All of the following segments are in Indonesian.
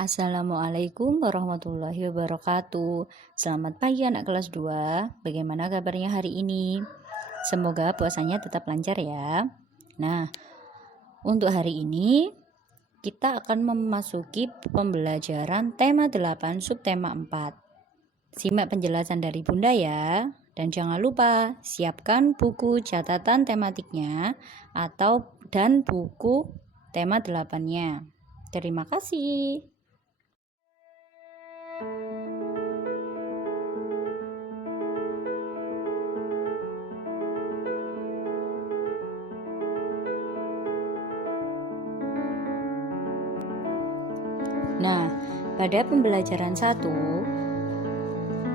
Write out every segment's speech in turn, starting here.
Assalamualaikum warahmatullahi wabarakatuh. Selamat pagi anak kelas 2. Bagaimana kabarnya hari ini? Semoga puasanya tetap lancar ya. Nah, untuk hari ini kita akan memasuki pembelajaran tema 8 subtema 4. Simak penjelasan dari Bunda ya. Dan jangan lupa siapkan buku catatan tematiknya dan buku tema 8-nya. Terima kasih. Nah, pada pembelajaran 1,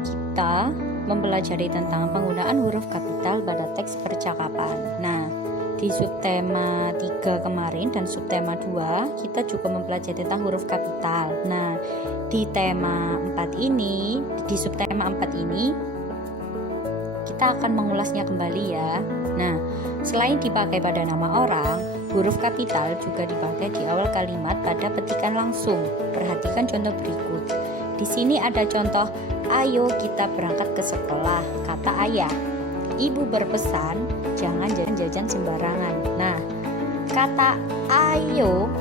kita mempelajari tentang penggunaan huruf kapital pada teks percakapan. Nah, di subtema 3 kemarin dan subtema 2, kita juga mempelajari tentang huruf kapital. Nah, di tema 4 ini, di subtema 4 ini, kita akan mengulasnya kembali ya. Nah, selain dipakai pada nama orang, huruf kapital juga dipakai di awal kalimat pada petikan langsung. Perhatikan contoh berikut. Di sini ada contoh, ayo kita berangkat ke sekolah, kata ayah. Ibu berpesan, jangan jajan sembarangan. Nah, kata ayo,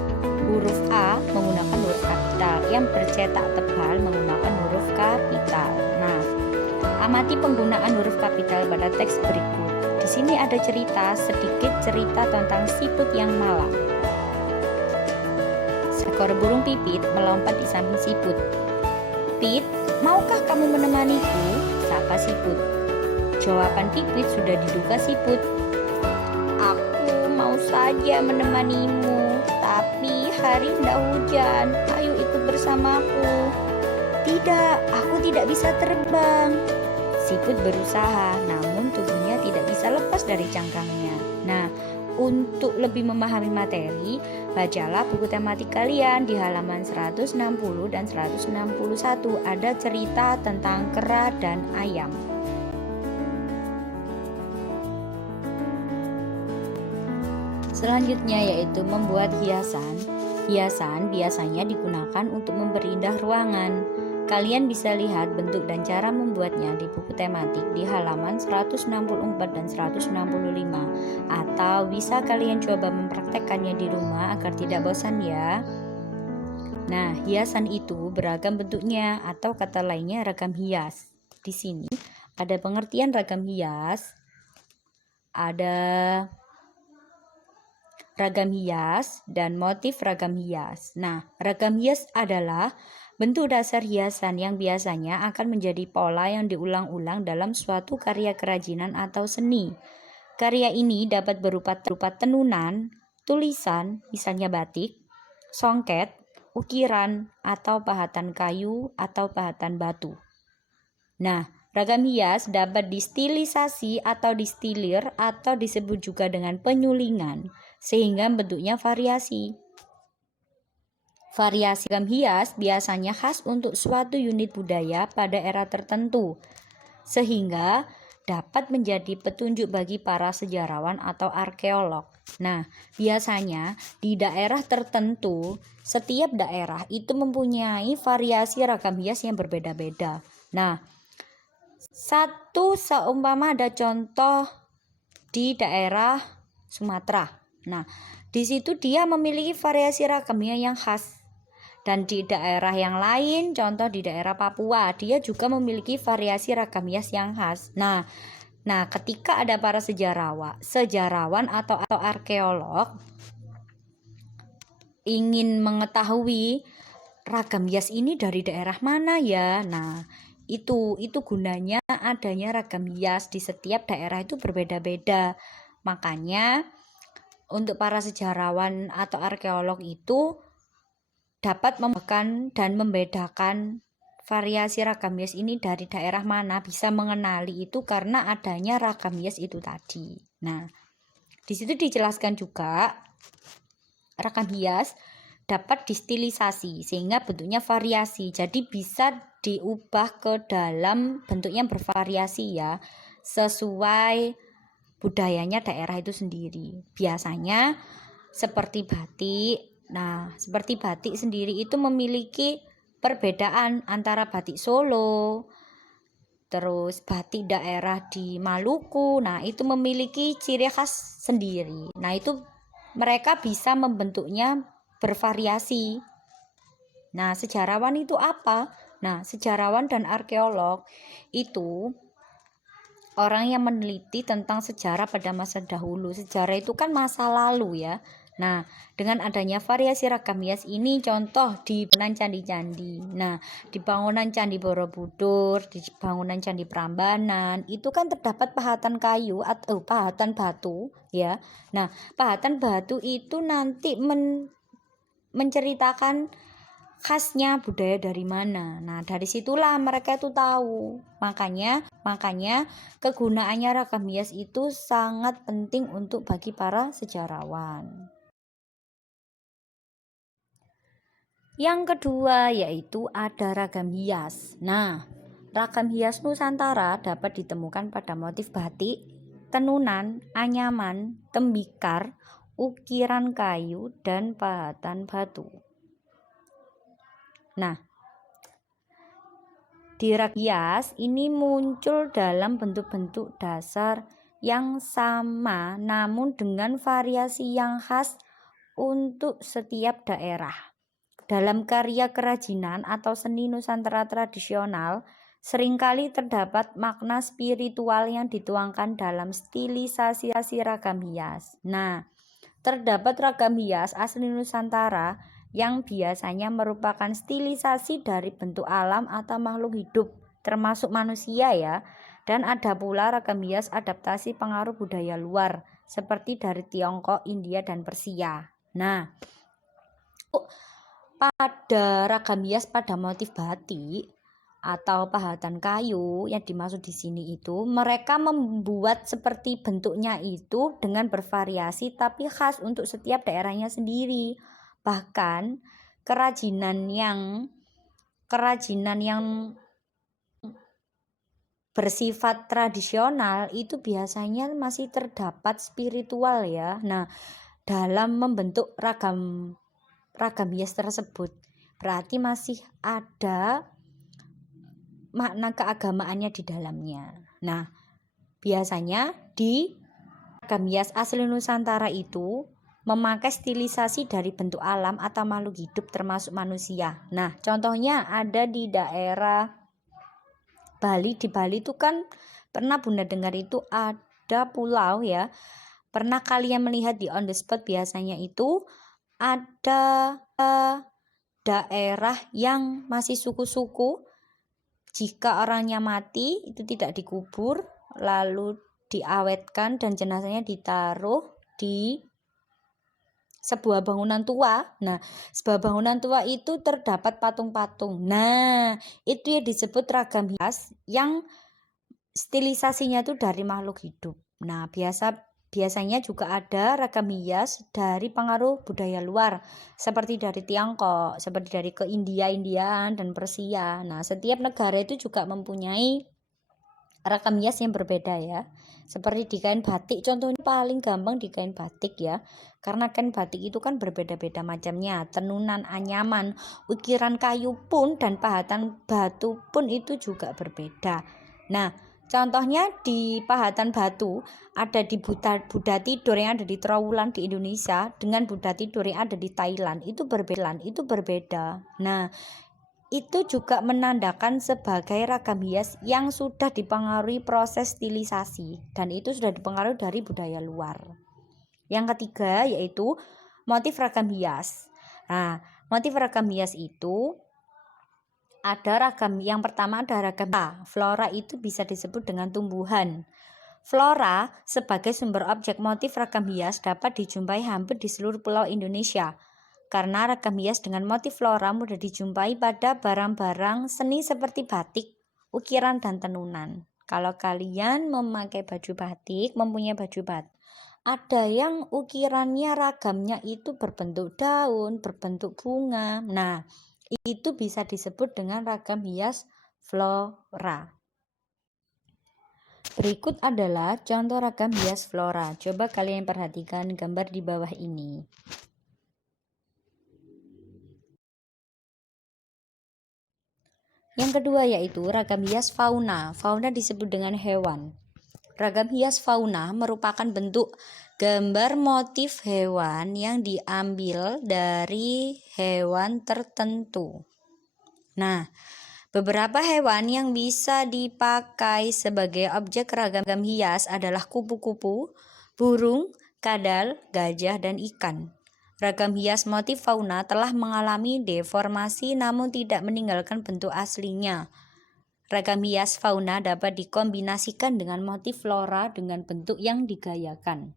huruf A menggunakan huruf kapital, yang bercetak tebal menggunakan huruf kapital. Nah, amati penggunaan huruf kapital pada teks berikut. Di sini ada sedikit cerita tentang siput yang malang. Seekor burung pipit melompat di samping siput. Pit, maukah kamu menemaniku? Sapa siput. Jawaban pipit sudah diduga siput. Aku mau saja menemanimu, tapi hari tidak hujan. Ayo ikut bersamaku. Tidak, aku tidak bisa terbang. Siput berusaha, namun tubuhnya tidak bisa lepas dari cangkangnya. Nah, untuk lebih memahami materi, bacalah buku tematik kalian di halaman 160 dan 161. Ada cerita tentang kera dan ayam. Selanjutnya yaitu membuat hiasan. Hiasan biasanya digunakan untuk memperindah ruangan. Kalian bisa lihat bentuk dan cara membuatnya di buku tematik di halaman 164 dan 165. Atau bisa kalian coba mempraktekkannya di rumah agar tidak bosan ya. Nah, hiasan itu beragam bentuknya atau kata lainnya ragam hias. Di sini ada pengertian ragam hias. Ada ragam hias dan motif ragam hias. Nah, ragam hias adalah bentuk dasar hiasan yang biasanya akan menjadi pola yang diulang-ulang dalam suatu karya kerajinan atau seni. Karya ini dapat berupa tenunan, tulisan, misalnya batik, songket, ukiran, atau pahatan kayu atau pahatan batu. Nah, ragam hias dapat distilisasi atau distilir atau disebut juga dengan penyulingan, sehingga bentuknya variasi. Variasi ragam hias biasanya khas untuk suatu unit budaya pada era tertentu, sehingga dapat menjadi petunjuk bagi para sejarawan atau arkeolog. Nah, biasanya di daerah tertentu, setiap daerah itu mempunyai variasi ragam hias yang berbeda-beda. Nah, seumpama ada contoh di daerah Sumatera. Nah, di situ dia memiliki variasi ragam hias yang khas. Dan di daerah yang lain, contoh di daerah Papua, dia juga memiliki variasi ragam hias yang khas. Nah, ketika ada para sejarawan atau arkeolog ingin mengetahui ragam hias ini dari daerah mana ya. Nah, itu gunanya adanya ragam hias di setiap daerah itu berbeda-beda. Makanya untuk para sejarawan atau arkeolog itu dapat membedakan variasi ragam hias ini dari daerah mana, bisa mengenali itu karena adanya ragam hias itu tadi. Nah, di situ dijelaskan juga ragam hias dapat distilisasi sehingga bentuknya variasi. Jadi bisa diubah ke dalam bentuk yang bervariasi ya, sesuai budayanya daerah itu sendiri. Biasanya seperti batik, Nah, seperti batik sendiri itu memiliki perbedaan antara batik Solo, terus batik daerah di Maluku. Nah, itu memiliki ciri khas sendiri. Nah, itu mereka bisa membentuknya bervariasi. Nah, sejarawan itu apa? Nah, sejarawan dan arkeolog itu orang yang meneliti tentang sejarah pada masa dahulu. Sejarah itu kan masa lalu ya. Nah, dengan adanya variasi ragam hias ini contoh di bangunan candi-candi. Nah, di bangunan Candi Borobudur, di bangunan Candi Prambanan, itu kan terdapat pahatan kayu atau pahatan batu ya. Nah, pahatan batu itu nanti menceritakan khasnya budaya dari mana. Nah, dari situlah mereka itu tahu. Makanya kegunaannya ragam hias itu sangat penting untuk bagi para sejarawan. Yang kedua yaitu ada ragam hias. Nah, ragam hias Nusantara dapat ditemukan pada motif batik, tenunan, anyaman, tembikar, ukiran kayu, dan pahatan batu. Nah, di ragam hias ini muncul dalam bentuk-bentuk dasar yang sama namun dengan variasi yang khas untuk setiap daerah. Dalam karya kerajinan atau seni Nusantara tradisional, seringkali terdapat makna spiritual yang dituangkan dalam stilisasi ragam hias. Nah, terdapat ragam hias asli Nusantara yang biasanya merupakan stilisasi dari bentuk alam atau makhluk hidup, termasuk manusia ya. Dan ada pula ragam hias adaptasi pengaruh budaya luar, seperti dari Tiongkok, India, dan Persia. Nah, pada ragam hias pada motif batik atau pahatan kayu yang dimaksud di sini itu mereka membuat seperti bentuknya itu dengan bervariasi tapi khas untuk setiap daerahnya sendiri. Bahkan kerajinan yang bersifat tradisional itu biasanya masih terdapat spiritual ya. Nah, dalam membentuk ragam hias tersebut berarti masih ada makna keagamaannya di dalamnya. Nah, biasanya di ragam hias asli Nusantara itu memakai stilisasi dari bentuk alam atau makhluk hidup termasuk manusia. Nah, contohnya ada di daerah Bali. Di Bali itu kan pernah Bunda dengar itu ada pulau ya. Pernah kalian melihat di on the spot biasanya itu ada daerah yang masih suku-suku. Jika orangnya mati itu tidak dikubur, lalu diawetkan dan jenazahnya ditaruh di sebuah bangunan tua. Nah, sebuah bangunan tua itu terdapat patung-patung. Nah, itu yang disebut ragam hias yang stilisasinya itu dari makhluk hidup. Nah, biasanya juga ada ragam hias dari pengaruh budaya luar seperti dari Tiongkok, seperti dari ke Indiaan dan Persia. Nah, setiap negara itu juga mempunyai ragam hias yang berbeda ya. Seperti di kain batik, contohnya paling gampang di kain batik ya. Karena kain batik itu kan berbeda-beda macamnya, tenunan, anyaman, ukiran kayu pun dan pahatan batu pun itu juga berbeda. Nah, contohnya di pahatan batu ada di Buddha tidur yang ada di Trowulan di Indonesia dengan Buddha tidur yang ada di Thailand itu berbeda. Nah, itu juga menandakan sebagai ragam hias yang sudah dipengaruhi proses stilisasi dan itu sudah dipengaruhi dari budaya luar. Yang ketiga yaitu motif ragam hias. Nah, motif ragam hias itu ada ragam, yang pertama ada ragam flora itu bisa disebut dengan tumbuhan. Flora sebagai sumber objek motif ragam hias dapat dijumpai hampir di seluruh pulau Indonesia. Karena ragam hias dengan motif flora mudah dijumpai pada barang-barang seni seperti batik, ukiran, dan tenunan. Kalau kalian memakai baju batik, mempunyai baju batik, ada yang ukirannya ragamnya itu berbentuk daun, berbentuk bunga. Nah, itu bisa disebut dengan ragam hias flora. Berikut adalah contoh ragam hias flora. Coba kalian perhatikan gambar di bawah ini. Yang kedua yaitu ragam hias fauna. Fauna disebut dengan hewan. Ragam hias fauna merupakan bentuk gambar motif hewan yang diambil dari hewan tertentu. Nah, beberapa hewan yang bisa dipakai sebagai objek ragam hias adalah kupu-kupu, burung, kadal, gajah, dan ikan. Ragam hias motif fauna telah mengalami deformasi namun tidak meninggalkan bentuk aslinya. Ragam hias fauna dapat dikombinasikan dengan motif flora dengan bentuk yang digayakan.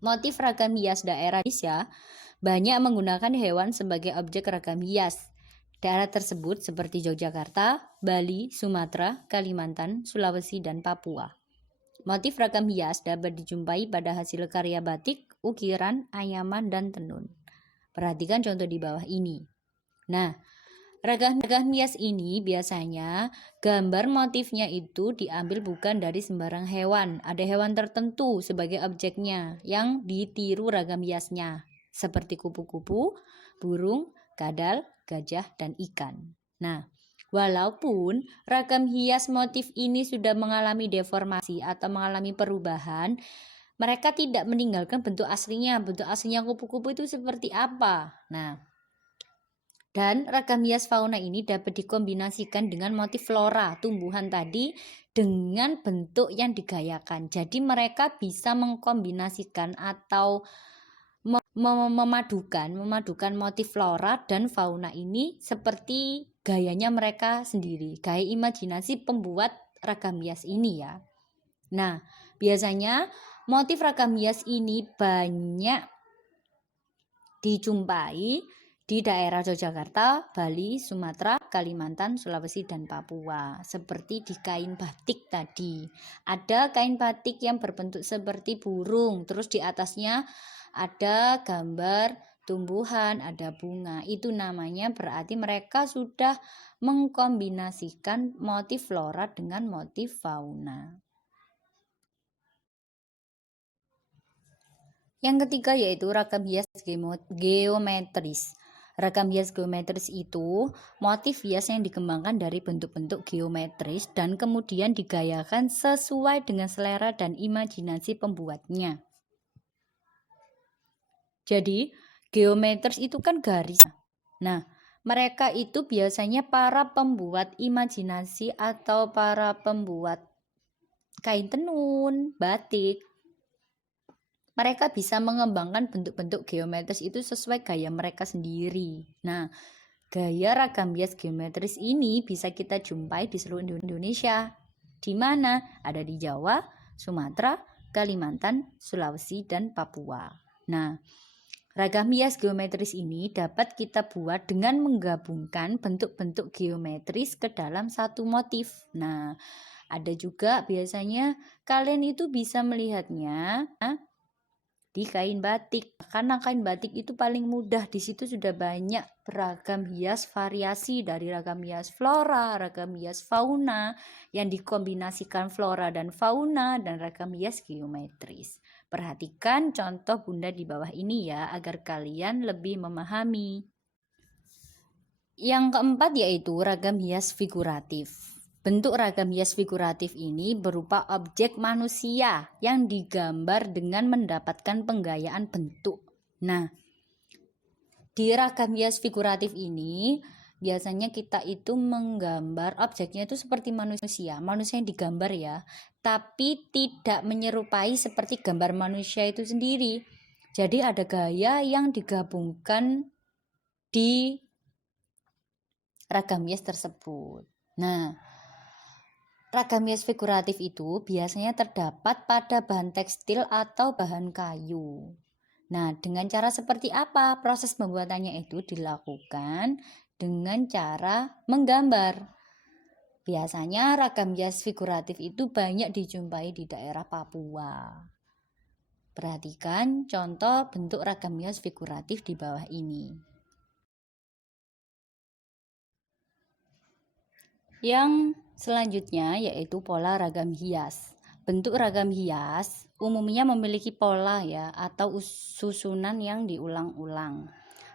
Motif ragam hias daerah Indonesia banyak menggunakan hewan sebagai objek ragam hias. Daerah tersebut seperti Yogyakarta, Bali, Sumatera, Kalimantan, Sulawesi, dan Papua. Motif ragam hias dapat dijumpai pada hasil karya batik, ukiran, anyaman, dan tenun. Perhatikan contoh di bawah ini. Nah, ragam hias ini biasanya gambar motifnya itu diambil bukan dari sembarang hewan. Ada hewan tertentu sebagai objeknya yang ditiru ragam hiasnya, seperti kupu-kupu, burung, kadal, gajah, dan ikan. Nah, walaupun ragam hias motif ini sudah mengalami deformasi atau mengalami perubahan, mereka tidak meninggalkan bentuk aslinya. Bentuk aslinya kupu-kupu itu seperti apa? Nah, dan ragam hias fauna ini dapat dikombinasikan dengan motif flora, tumbuhan tadi, dengan bentuk yang digayakan. Jadi mereka bisa mengkombinasikan atau memadukan motif flora dan fauna ini seperti gayanya mereka sendiri, gaya imajinasi pembuat ragam hias ini ya. Nah, biasanya motif ragam hias ini banyak dijumpai di daerah Yogyakarta, Bali, Sumatera, Kalimantan, Sulawesi, dan Papua. Seperti di kain batik tadi. Ada kain batik yang berbentuk seperti burung, terus di atasnya ada gambar tumbuhan, ada bunga. Itu namanya berarti mereka sudah mengkombinasikan motif flora dengan motif fauna. Yang ketiga yaitu ragam hias geometris. Ragam hias geometris itu motif hias yang dikembangkan dari bentuk-bentuk geometris dan kemudian digayakan sesuai dengan selera dan imajinasi pembuatnya. Jadi, geometris itu kan garis. Nah, mereka itu biasanya para pembuat imajinasi atau para pembuat kain tenun, batik. Mereka bisa mengembangkan bentuk-bentuk geometris itu sesuai gaya mereka sendiri. Nah, gaya ragam hias geometris ini bisa kita jumpai di seluruh Indonesia. Di mana? Ada di Jawa, Sumatera, Kalimantan, Sulawesi, dan Papua. Nah, ragam hias geometris ini dapat kita buat dengan menggabungkan bentuk-bentuk geometris ke dalam satu motif. Nah, ada juga biasanya kalian itu bisa melihatnya di kain batik, karena kain batik itu paling mudah. Di situ sudah banyak beragam hias variasi dari ragam hias flora, ragam hias fauna yang dikombinasikan flora dan fauna dan ragam hias geometris. Perhatikan contoh Bunda di bawah ini ya agar kalian lebih memahami. Yang keempat yaitu ragam hias figuratif. Bentuk ragam hias figuratif ini berupa objek manusia yang digambar dengan mendapatkan penggayaan bentuk. Nah, di ragam hias figuratif ini biasanya kita itu menggambar objeknya itu seperti manusia yang digambar ya, tapi tidak menyerupai seperti gambar manusia itu sendiri. Jadi ada gaya yang digabungkan di ragam hias tersebut. Nah, ragam hias figuratif itu biasanya terdapat pada bahan tekstil atau bahan kayu. Nah, dengan cara seperti apa proses pembuatannya itu dilakukan dengan cara menggambar. Biasanya ragam hias figuratif itu banyak dijumpai di daerah Papua. Perhatikan contoh bentuk ragam hias figuratif di bawah ini. Yang selanjutnya yaitu pola ragam hias. Bentuk ragam hias umumnya memiliki pola ya atau susunan yang diulang-ulang.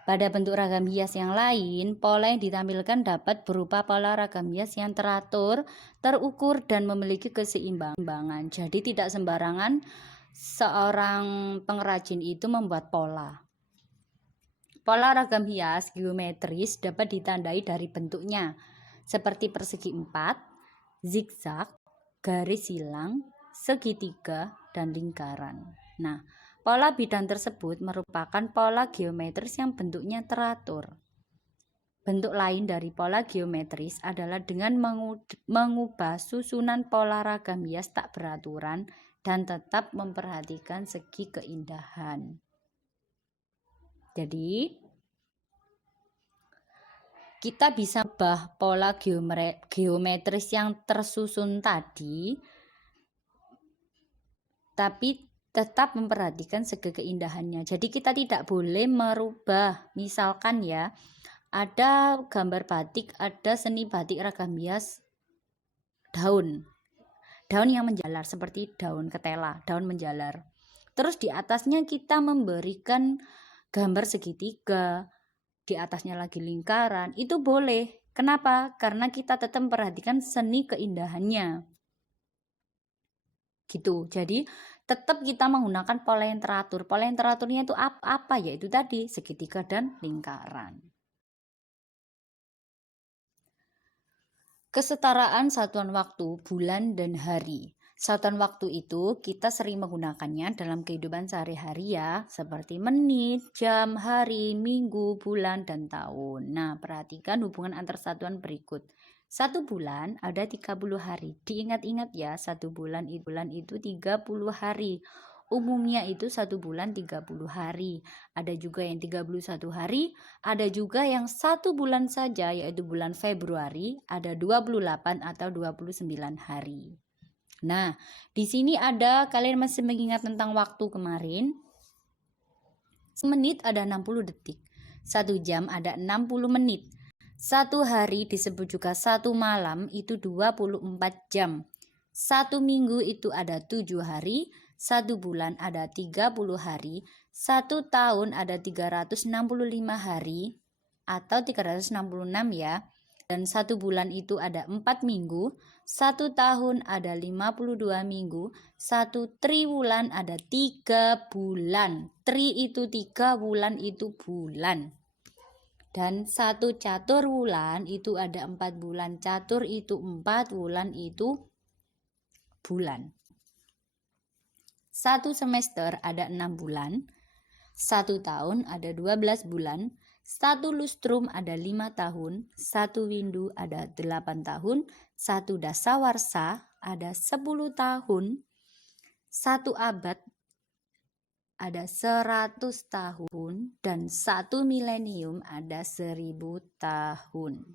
Pada bentuk ragam hias yang lain, pola yang ditampilkan dapat berupa pola ragam hias yang teratur, terukur, dan memiliki keseimbangan. Jadi tidak sembarangan seorang pengrajin itu membuat pola. Pola ragam hias geometris dapat ditandai dari bentuknya, seperti persegi 4, zigzag, garis silang, segitiga, dan lingkaran. Nah, pola bidang tersebut merupakan pola geometris yang bentuknya teratur. Bentuk lain dari pola geometris adalah dengan mengubah susunan pola ragam hias tak beraturan dan tetap memperhatikan segi keindahan. Jadi, kita bisa ubah pola geometris yang tersusun tadi, tapi tetap memperhatikan segi keindahannya. Jadi kita tidak boleh merubah, misalkan ya, ada gambar batik, ada seni batik ragam hias daun yang menjalar seperti daun ketela, daun menjalar. Terus di atasnya kita memberikan gambar segitiga, di atasnya lagi lingkaran, itu boleh. Kenapa? Karena kita tetap memperhatikan seni keindahannya. Gitu. Jadi tetap kita menggunakan pola yang teratur. Pola yang teraturnya itu apa? Yaitu tadi segitiga dan lingkaran. Kesetaraan satuan waktu, bulan dan hari. Satuan waktu itu kita sering menggunakannya dalam kehidupan sehari-hari ya, seperti menit, jam, hari, minggu, bulan, dan tahun. Nah, perhatikan hubungan antar satuan berikut. 1 bulan ada 30 hari. Diingat-ingat ya, 1 bulan itu 30 hari. Umumnya itu 1 bulan 30 hari. Ada juga yang 31 hari, ada juga yang 1 bulan saja, yaitu bulan Februari, ada 28 atau 29 hari. Nah, di sini ada, kalian masih mengingat tentang waktu kemarin? Semenit ada 60 detik. 1 jam ada 60 menit. 1 hari disebut juga 1 malam itu 24 jam. 1 minggu itu ada 7 hari. 1 bulan ada 30 hari. 1 tahun ada 365 hari atau 366 ya. Dan 1 bulan itu ada 4 minggu, 1 tahun ada 52 minggu, 1 triwulan ada 3 bulan. Tri itu 3, bulan itu bulan. Dan 1 catur wulan itu ada 4 bulan. Catur itu 4, wulan itu bulan. 1 semester ada 6 bulan. 1 tahun ada 12 bulan. 1 lustrum ada 5 tahun, 1 windu ada 8 tahun, 1 dasawarsa ada 10 tahun, 1 abad ada 100 tahun, dan 1 milenium ada 1000 tahun.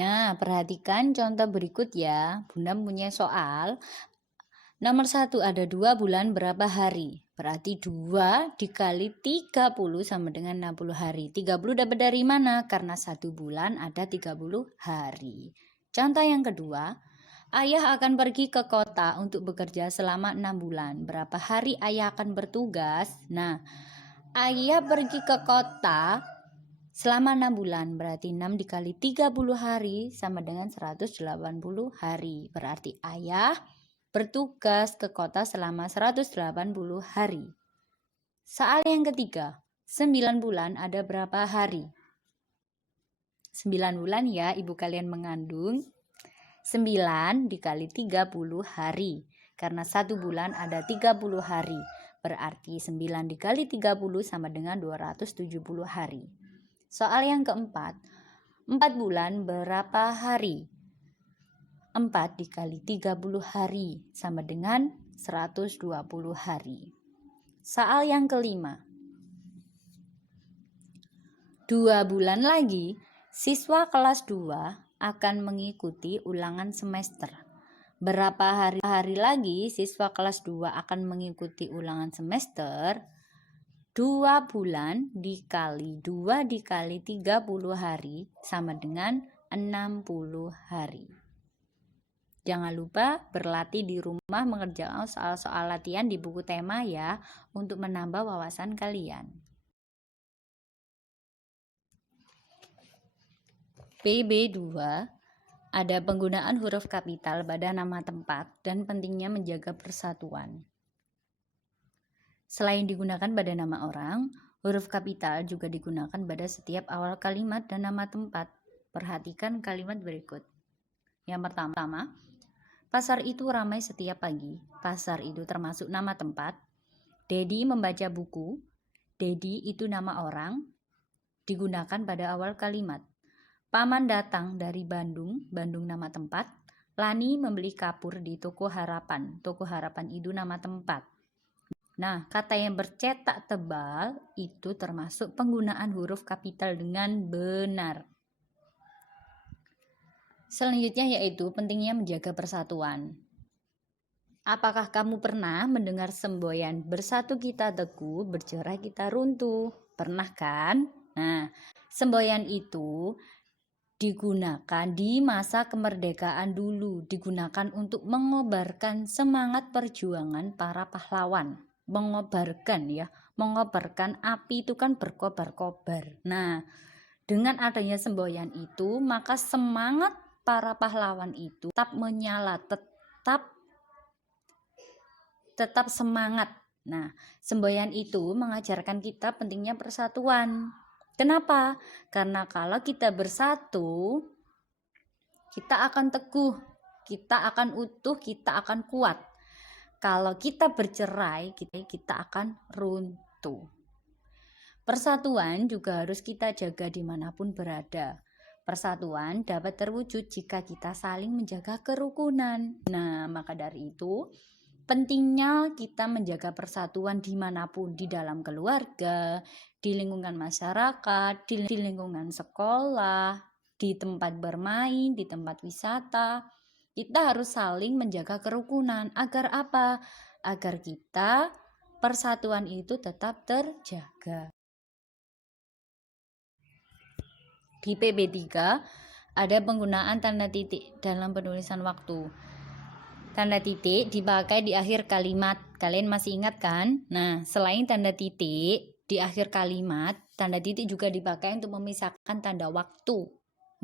Nah, perhatikan contoh berikut ya. Bunda punya soal. Nomor 1, ada 2 bulan berapa hari? Berarti 2 dikali 30 sama dengan 60 hari. 30 dapat dari mana? Karena 1 bulan ada 30 hari. Contoh yang kedua, ayah akan pergi ke kota untuk bekerja selama 6 bulan. Berapa hari ayah akan bertugas? Nah, ayah pergi ke kota selama 6 bulan. Berarti 6 dikali 30 hari sama dengan 180 hari. Berarti ayah bertugas ke kota selama 180 hari. Soal yang ketiga, 9 bulan ada berapa hari? 9 bulan ya, ibu kalian mengandung. 9 dikali 30 hari. Karena 1 bulan ada 30 hari. Berarti 9 dikali 30 sama dengan 270 hari. Soal yang keempat, 4 bulan berapa hari? 4 dikali 30 hari sama dengan 120 hari. Soal yang kelima. 2 bulan lagi, siswa kelas 2 akan mengikuti ulangan semester. Berapa hari lagi siswa kelas 2 akan mengikuti ulangan semester? 2 bulan dikali 2 dikali 30 hari sama dengan 60 hari. Jangan lupa berlatih di rumah mengerjakan soal-soal latihan di buku tema ya, untuk menambah wawasan kalian. PB2 ada penggunaan huruf kapital pada nama tempat dan pentingnya menjaga persatuan. Selain digunakan pada nama orang, huruf kapital juga digunakan pada setiap awal kalimat dan nama tempat. Perhatikan kalimat berikut. Yang pertama, pasar itu ramai setiap pagi. Pasar itu termasuk nama tempat. Dedi membaca buku. Dedi itu nama orang. Digunakan pada awal kalimat. Paman datang dari Bandung. Bandung nama tempat. Lani membeli kapur di Toko Harapan. Toko Harapan itu nama tempat. Nah, kata yang bercetak tebal itu termasuk penggunaan huruf kapital dengan benar. Selanjutnya yaitu pentingnya menjaga persatuan. Apakah kamu pernah mendengar semboyan bersatu kita teguh, bercerai kita runtuh? Pernah kan? Nah, semboyan itu digunakan di masa kemerdekaan dulu, digunakan untuk mengobarkan semangat perjuangan para pahlawan. Mengobarkan ya, mengobarkan api itu kan berkobar-kobar. Nah, dengan adanya semboyan itu, maka semangat para pahlawan itu tetap menyala, tetap semangat. Nah, semboyan itu mengajarkan kita pentingnya persatuan. Kenapa? Karena kalau kita bersatu, kita akan teguh, kita akan utuh, kita akan kuat. Kalau kita bercerai, kita akan runtuh. Persatuan juga harus kita jaga dimanapun berada. Persatuan dapat terwujud jika kita saling menjaga kerukunan. Nah, maka dari itu, pentingnya kita menjaga persatuan dimanapun, di dalam keluarga, di lingkungan masyarakat, di lingkungan sekolah, di tempat bermain, di tempat wisata. Kita harus saling menjaga kerukunan. Agar apa? Agar kita persatuan itu tetap terjaga. Di PB3 ada penggunaan tanda titik dalam penulisan waktu. Tanda titik dipakai di akhir kalimat. Kalian masih ingat kan? Nah, selain tanda titik di akhir kalimat, tanda titik juga dipakai untuk memisahkan tanda waktu.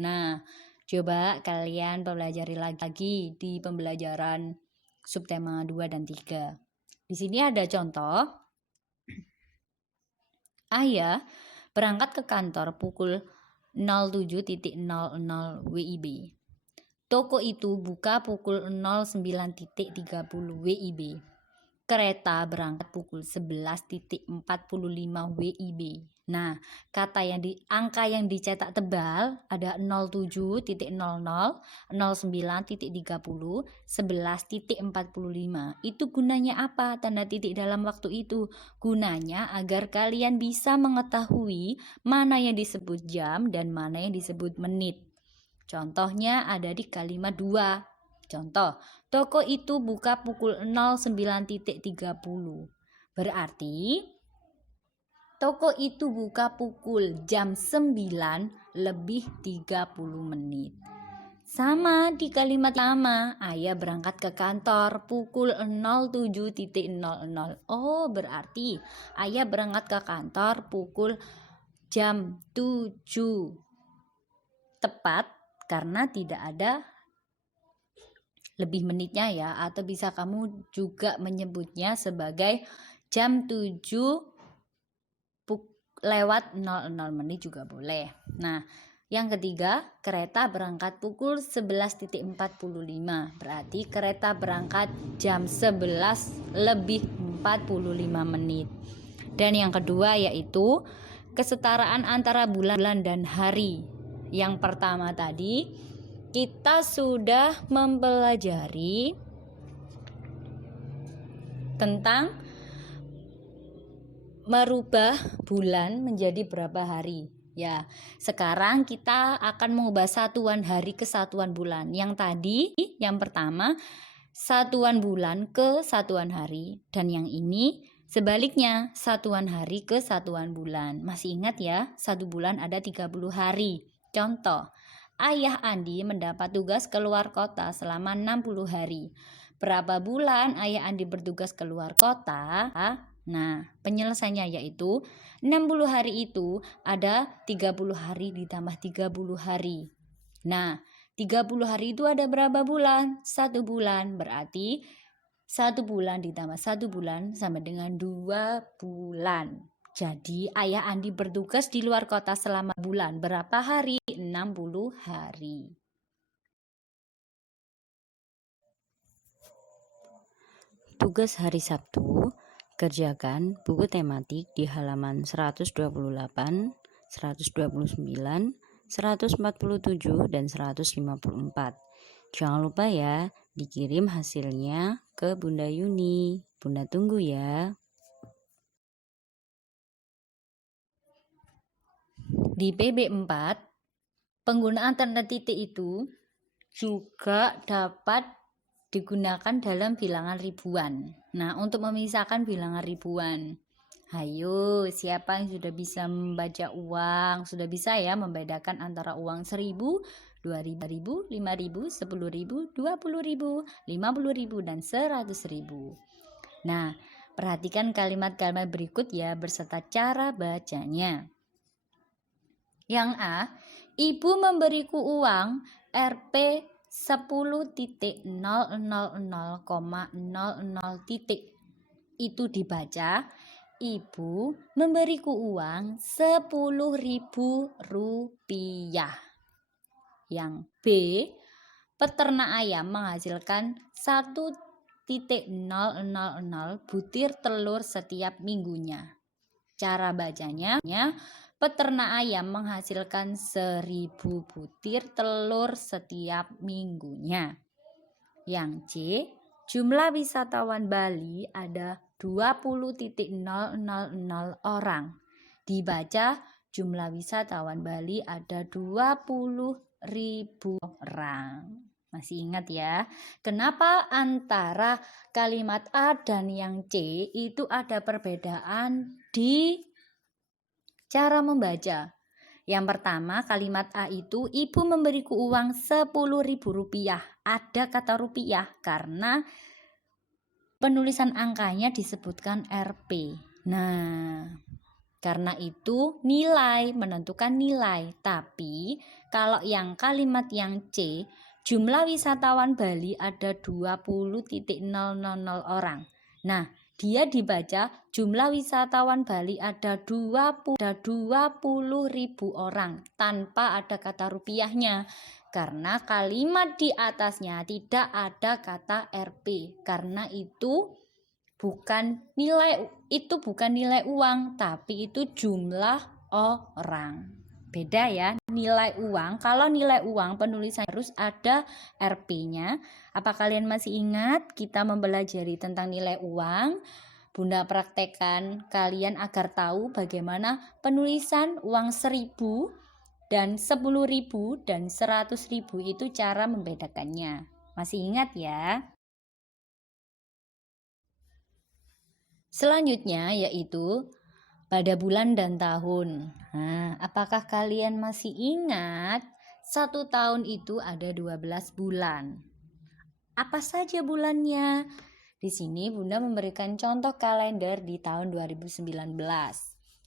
Nah, coba kalian pelajari lagi di pembelajaran subtema 2 dan 3. Di sini ada contoh. Ayah berangkat ke kantor pukul 07.00 WIB. Toko itu buka pukul 09.30 WIB. Kereta berangkat pukul 11.45 WIB. Nah, angka yang dicetak tebal ada 07.00, 09.30, 11.45. Itu gunanya apa? Tanda titik dalam waktu itu gunanya agar kalian bisa mengetahui mana yang disebut jam dan mana yang disebut menit. Contohnya ada di kalimat 2. Contoh, toko itu buka pukul 09.30. Berarti toko itu buka pukul jam 9 lebih 30 menit. Sama di kalimat lama, ayah berangkat ke kantor pukul 07.00. Oh, berarti ayah berangkat ke kantor pukul jam 7 tepat karena tidak ada lebih menitnya ya, atau bisa kamu juga menyebutnya sebagai jam 7 lewat 00 menit juga boleh. Nah, yang ketiga, kereta berangkat pukul 11.45. Berarti kereta berangkat jam 11 lebih 45 menit. Dan yang kedua yaitu kesetaraan antara bulan dan hari. Yang pertama tadi kita sudah mempelajari tentang merubah bulan menjadi berapa hari. Ya, sekarang kita akan mengubah satuan hari ke satuan bulan. Yang tadi, yang pertama, satuan bulan ke satuan hari. Dan yang ini sebaliknya, satuan hari ke satuan bulan. Masih ingat ya, satu bulan ada 30 hari. Contoh, ayah Andi mendapat tugas keluar kota selama 60 hari. Berapa bulan ayah Andi bertugas keluar kota? Nah, penyelesaiannya yaitu 60 hari itu ada 30 hari ditambah 30 hari. Nah, 30 hari itu ada berapa bulan? 1 bulan, berarti 1 bulan ditambah 1 bulan sama dengan 2 bulan. Jadi ayah Andi bertugas di luar kota selama bulan. Berapa hari? 60 hari. Tugas hari Sabtu, kerjakan buku tematik di halaman 128, 129, 147, dan 154. Jangan lupa ya, dikirim hasilnya ke Bunda Yuni. Bunda tunggu ya. Di PB 4, penggunaan tanda titik itu juga dapat digunakan dalam bilangan ribuan. Nah, untuk memisahkan bilangan ribuan, ayo, siapa yang sudah bisa membaca uang? Sudah bisa ya membedakan antara uang 1.000, 2.000, 5.000, 10.000, 20.000, 50.000, dan 100.000. Nah, perhatikan kalimat-kalimat berikut ya beserta cara bacanya. Yang A, ibu memberiku uang Rp 10.000,00,00, itu dibaca ibu memberiku uang Rp10.000. Yang B, peternak ayam menghasilkan 1.000 butir telur setiap minggunya. Cara bacanya, peternak ayam menghasilkan 1.000 butir telur setiap minggunya. Yang C, jumlah wisatawan Bali ada 20.000 orang. Dibaca jumlah wisatawan Bali ada 20.000 orang. Masih ingat ya? Kenapa antara kalimat A dan yang C itu ada perbedaan di cara membaca? Yang pertama, kalimat A itu ibu memberiku uang Rp10.000. Ada kata rupiah karena penulisan angkanya disebutkan Rp. Nah, karena itu nilai, menentukan nilai. Tapi kalau yang kalimat yang C, jumlah wisatawan Bali ada 20.000 orang. Nah, dia dibaca jumlah wisatawan Bali ada 20.000 orang tanpa ada kata rupiahnya. Karena kalimat di atasnya tidak ada kata Rp. Karena itu bukan nilai uang, tapi itu jumlah orang. Beda ya, nilai uang. Kalau nilai uang penulisan harus ada Rp-nya. Apa kalian masih ingat kita mempelajari tentang nilai uang? Bunda praktekkan kalian agar tahu bagaimana penulisan uang 1.000 dan 10.000 dan 100.000 itu cara membedakannya. Masih ingat ya? Selanjutnya yaitu pada bulan dan tahun. Nah, apakah kalian masih ingat 1 tahun itu ada 12 bulan? Apa saja bulannya? Di sini Bunda memberikan contoh kalender di tahun 2019.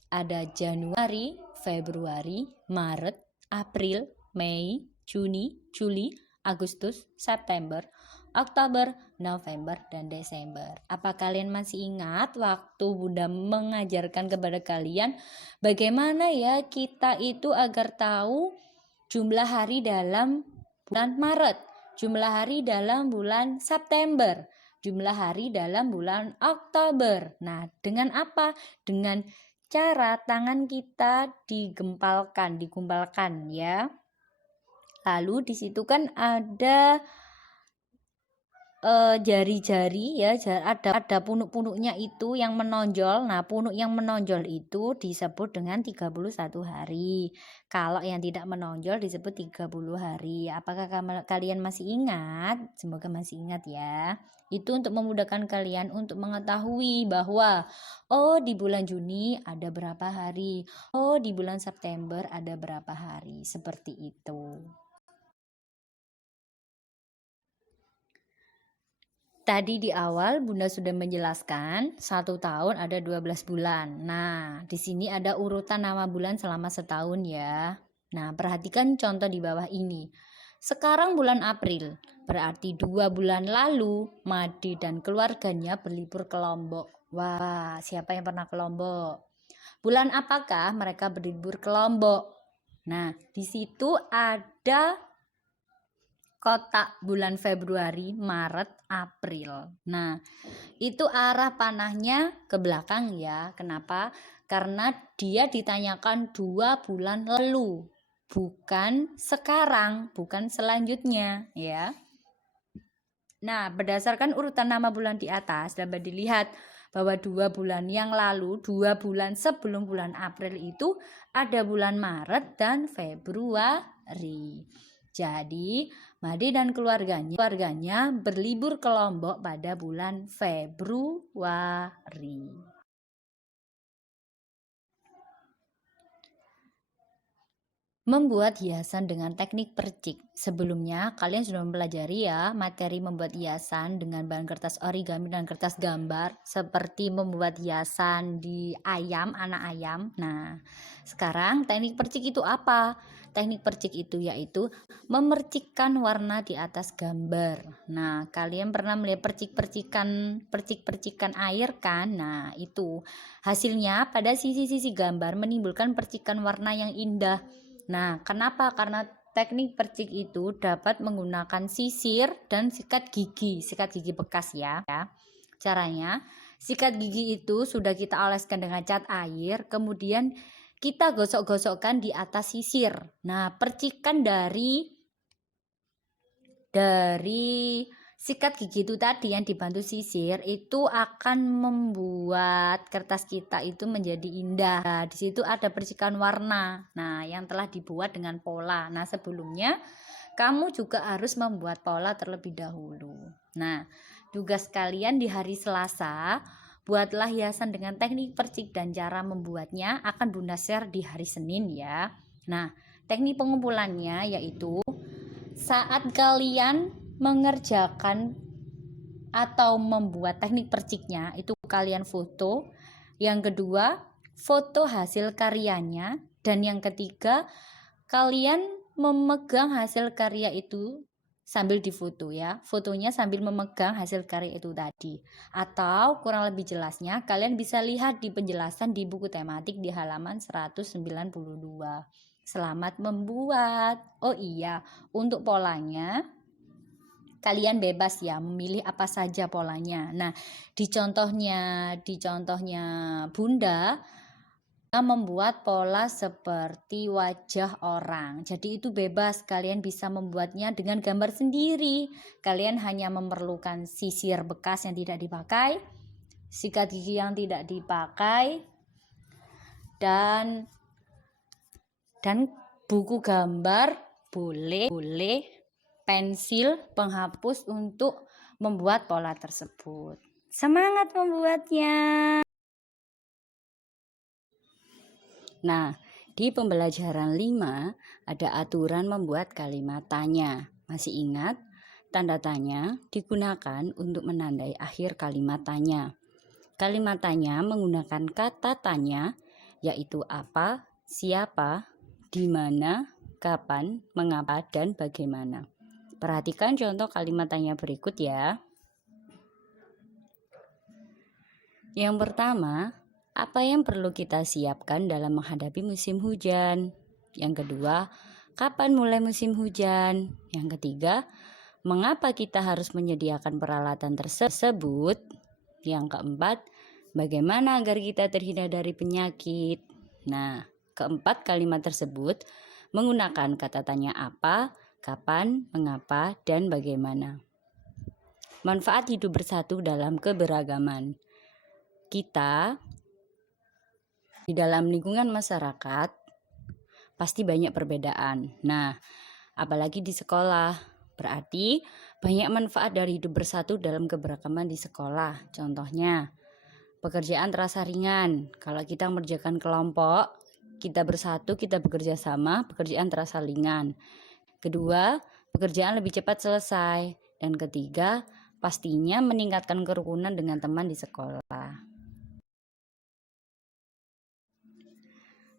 Ada Januari, Februari, Maret, April, Mei, Juni, Juli, Agustus, September, Oktober, November, dan Desember. Apa kalian masih ingat waktu Bunda mengajarkan kepada kalian bagaimana ya kita itu agar tahu jumlah hari dalam bulan Maret, jumlah hari dalam bulan September, jumlah hari dalam bulan Oktober. Nah, dengan apa? Dengan cara tangan kita digumpalkan ya. Lalu di situ kan ada jari-jari ya, ada punuk-punuknya itu yang menonjol. Nah, punuk yang menonjol itu disebut dengan 31 hari. Kalau yang tidak menonjol disebut 30 hari. Apakah kalian masih ingat? Semoga masih ingat ya. Itu untuk memudahkan kalian untuk mengetahui bahwa di bulan Juni ada berapa hari. Di bulan September ada berapa hari. Seperti itu. Tadi di awal Bunda sudah menjelaskan 1 tahun ada 12 bulan. Nah, di sini ada urutan nama bulan selama setahun ya. Nah, perhatikan contoh di bawah ini. Sekarang bulan April, berarti 2 bulan lalu Made dan keluarganya berlibur ke Lombok. Wah, siapa yang pernah ke Lombok? Bulan apakah mereka berlibur ke Lombok? Nah, di situ ada kotak bulan Februari, Maret, April. Nah, itu arah panahnya ke belakang ya. Kenapa? Karena dia ditanyakan 2 bulan lalu, bukan sekarang, bukan selanjutnya ya. Nah, berdasarkan urutan nama bulan di atas dapat dilihat bahwa 2 bulan yang lalu, 2 bulan sebelum bulan April itu ada bulan Maret dan Februari. Jadi, Made dan keluarganya berlibur ke Lombok pada bulan Februari. Membuat hiasan dengan teknik percik. Sebelumnya kalian sudah mempelajari ya materi membuat hiasan dengan bahan kertas origami dan kertas gambar, seperti membuat hiasan di ayam, anak ayam. Nah, sekarang teknik percik itu apa? Teknik percik itu yaitu memercikkan warna di atas gambar. Nah, kalian pernah melihat percik-percikan air kan? Nah, itu hasilnya pada sisi-sisi gambar menimbulkan percikan warna yang indah. Nah, kenapa? Karena teknik percik itu dapat menggunakan sisir dan sikat gigi bekas ya. Caranya, sikat gigi itu sudah kita oleskan dengan cat air, kemudian kita gosok-gosokkan di atas sisir. Nah, percikan dari sikat gigi itu tadi yang dibantu sisir itu akan membuat kertas kita itu menjadi indah. Nah, di situ ada percikan warna. Nah, yang telah dibuat dengan pola. Nah, sebelumnya kamu juga harus membuat pola terlebih dahulu. Nah, tugas kalian di hari Selasa, buatlah hiasan dengan teknik percik dan cara membuatnya akan Bunda share di hari Senin ya. Nah, teknik pengumpulannya yaitu saat kalian mengerjakan atau membuat teknik perciknya itu kalian foto, yang kedua foto hasil karyanya, dan yang ketiga kalian memegang hasil karya itu sambil difoto ya, fotonya sambil memegang hasil karya itu tadi. Atau kurang lebih jelasnya kalian bisa lihat di penjelasan di buku tematik di halaman 192. Selamat membuat. Oh iya, untuk polanya kalian bebas ya memilih apa saja polanya. Nah, di contohnya Bunda membuat pola seperti wajah orang. Jadi itu bebas, kalian bisa membuatnya dengan gambar sendiri. Kalian hanya memerlukan sisir bekas yang tidak dipakai, sikat gigi yang tidak dipakai, dan buku gambar, boleh pensil penghapus untuk membuat pola tersebut. Semangat membuatnya. Nah, di pembelajaran 5 ada aturan membuat kalimat tanya. Masih ingat? Tanda tanya digunakan untuk menandai akhir kalimat tanya. Kalimat tanya menggunakan kata tanya, yaitu apa, siapa, di mana, kapan, mengapa, dan bagaimana. Perhatikan contoh kalimat tanya berikut ya. Yang pertama, apa yang perlu kita siapkan dalam menghadapi musim hujan? Yang kedua, kapan mulai musim hujan? Yang ketiga, mengapa kita harus menyediakan peralatan tersebut? Yang keempat, bagaimana agar kita terhindar dari penyakit? Nah, keempat kalimat tersebut menggunakan kata tanya apa, kapan, mengapa, dan bagaimana. Manfaat hidup bersatu dalam keberagaman. Kita di dalam lingkungan masyarakat pasti banyak perbedaan. Nah, apalagi di sekolah, berarti banyak manfaat dari hidup bersatu dalam keberagaman di sekolah. Contohnya, pekerjaan terasa ringan. Kalau kita mengerjakan kelompok, kita bersatu, kita bekerja sama, pekerjaan terasa ringan. Kedua, pekerjaan lebih cepat selesai. Dan ketiga, pastinya meningkatkan kerukunan dengan teman di sekolah.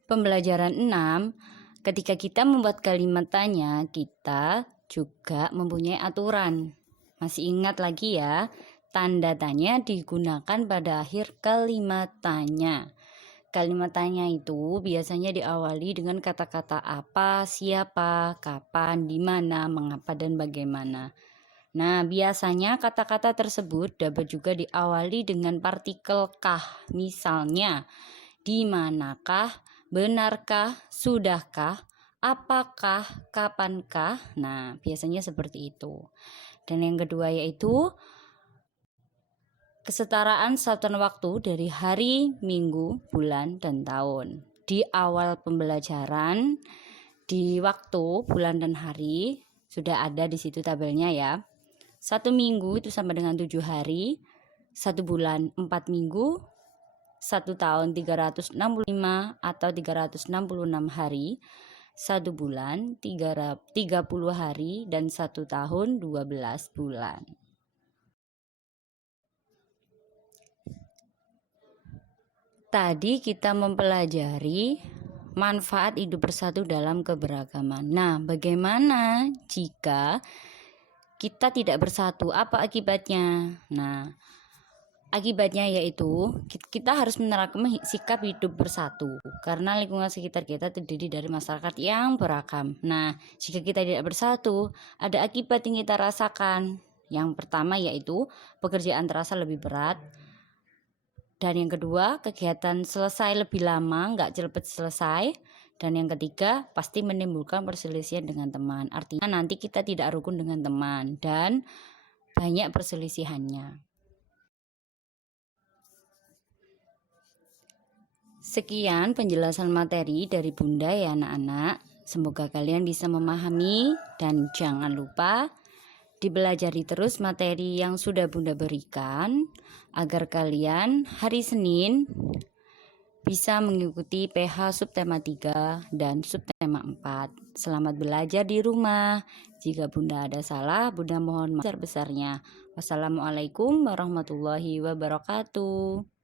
Pembelajaran 6, ketika kita membuat kalimat tanya, kita juga mempunyai aturan. Masih ingat lagi ya, tanda tanya digunakan pada akhir kalimat tanya. Kalimat tanya itu biasanya diawali dengan kata-kata apa, siapa, kapan, di mana, mengapa, dan bagaimana. Nah, biasanya kata-kata tersebut dapat juga diawali dengan partikel kah. Misalnya, di manakah, benarkah, sudahkah, apakah, kapankah. Nah, biasanya seperti itu. Dan yang kedua yaitu kesetaraan satuan waktu dari hari, minggu, bulan, dan tahun. Di awal pembelajaran, di waktu, bulan, dan hari, sudah ada di situ tabelnya ya. 1 minggu itu sama dengan 7 hari, 1 bulan 4 minggu, 1 tahun 365 atau 366 hari, 1 bulan 30 hari, dan 1 tahun 12 bulan. Tadi kita mempelajari manfaat hidup bersatu dalam keberagaman. Nah, bagaimana jika kita tidak bersatu? Apa akibatnya? Nah, akibatnya yaitu kita harus menerapkan sikap hidup bersatu karena lingkungan sekitar kita terdiri dari masyarakat yang beragam. Nah, jika kita tidak bersatu, ada akibat yang kita rasakan. Yang pertama yaitu pekerjaan terasa lebih berat. Dan yang kedua, kegiatan selesai lebih lama, nggak cepat selesai. Dan yang ketiga, pasti menimbulkan perselisihan dengan teman. Artinya nanti kita tidak rukun dengan teman dan banyak perselisihannya. Sekian penjelasan materi dari Bunda ya anak-anak. Semoga kalian bisa memahami dan jangan lupa dipelajari terus materi yang sudah Bunda berikan agar kalian hari Senin bisa mengikuti PH subtema 3 dan subtema 4. Selamat belajar di rumah. Jika Bunda ada salah, Bunda mohon maaf besar-besarnya. Wassalamualaikum warahmatullahi wabarakatuh.